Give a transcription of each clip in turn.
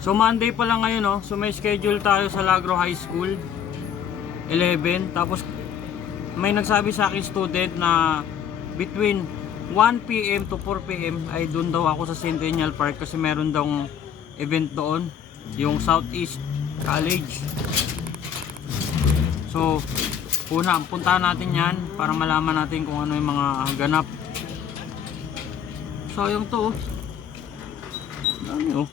So Monday pa lang ngayon, no? So may schedule tayo sa Lagro High School 11. Tapos may nagsabi sa akin student na between 1 PM to 4 PM ay doon daw ako sa Centennial Park kasi meron daw event doon, yung Southeast College. So puntahan natin yan para malaman natin kung ano yung mga ganap. Sayang to, oh. Dami, oh.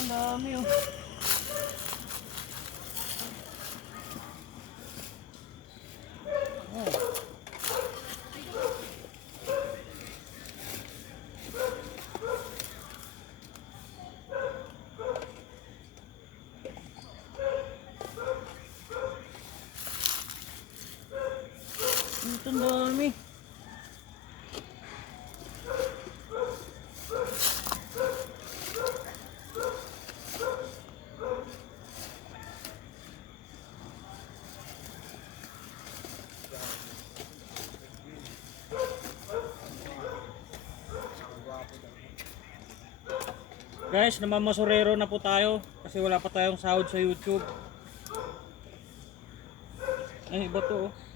Ang dami, oh. Ang dami. Guys, namamasurero na po tayo kasi wala pa tayong sahod sa YouTube. Ay, iba to, oh.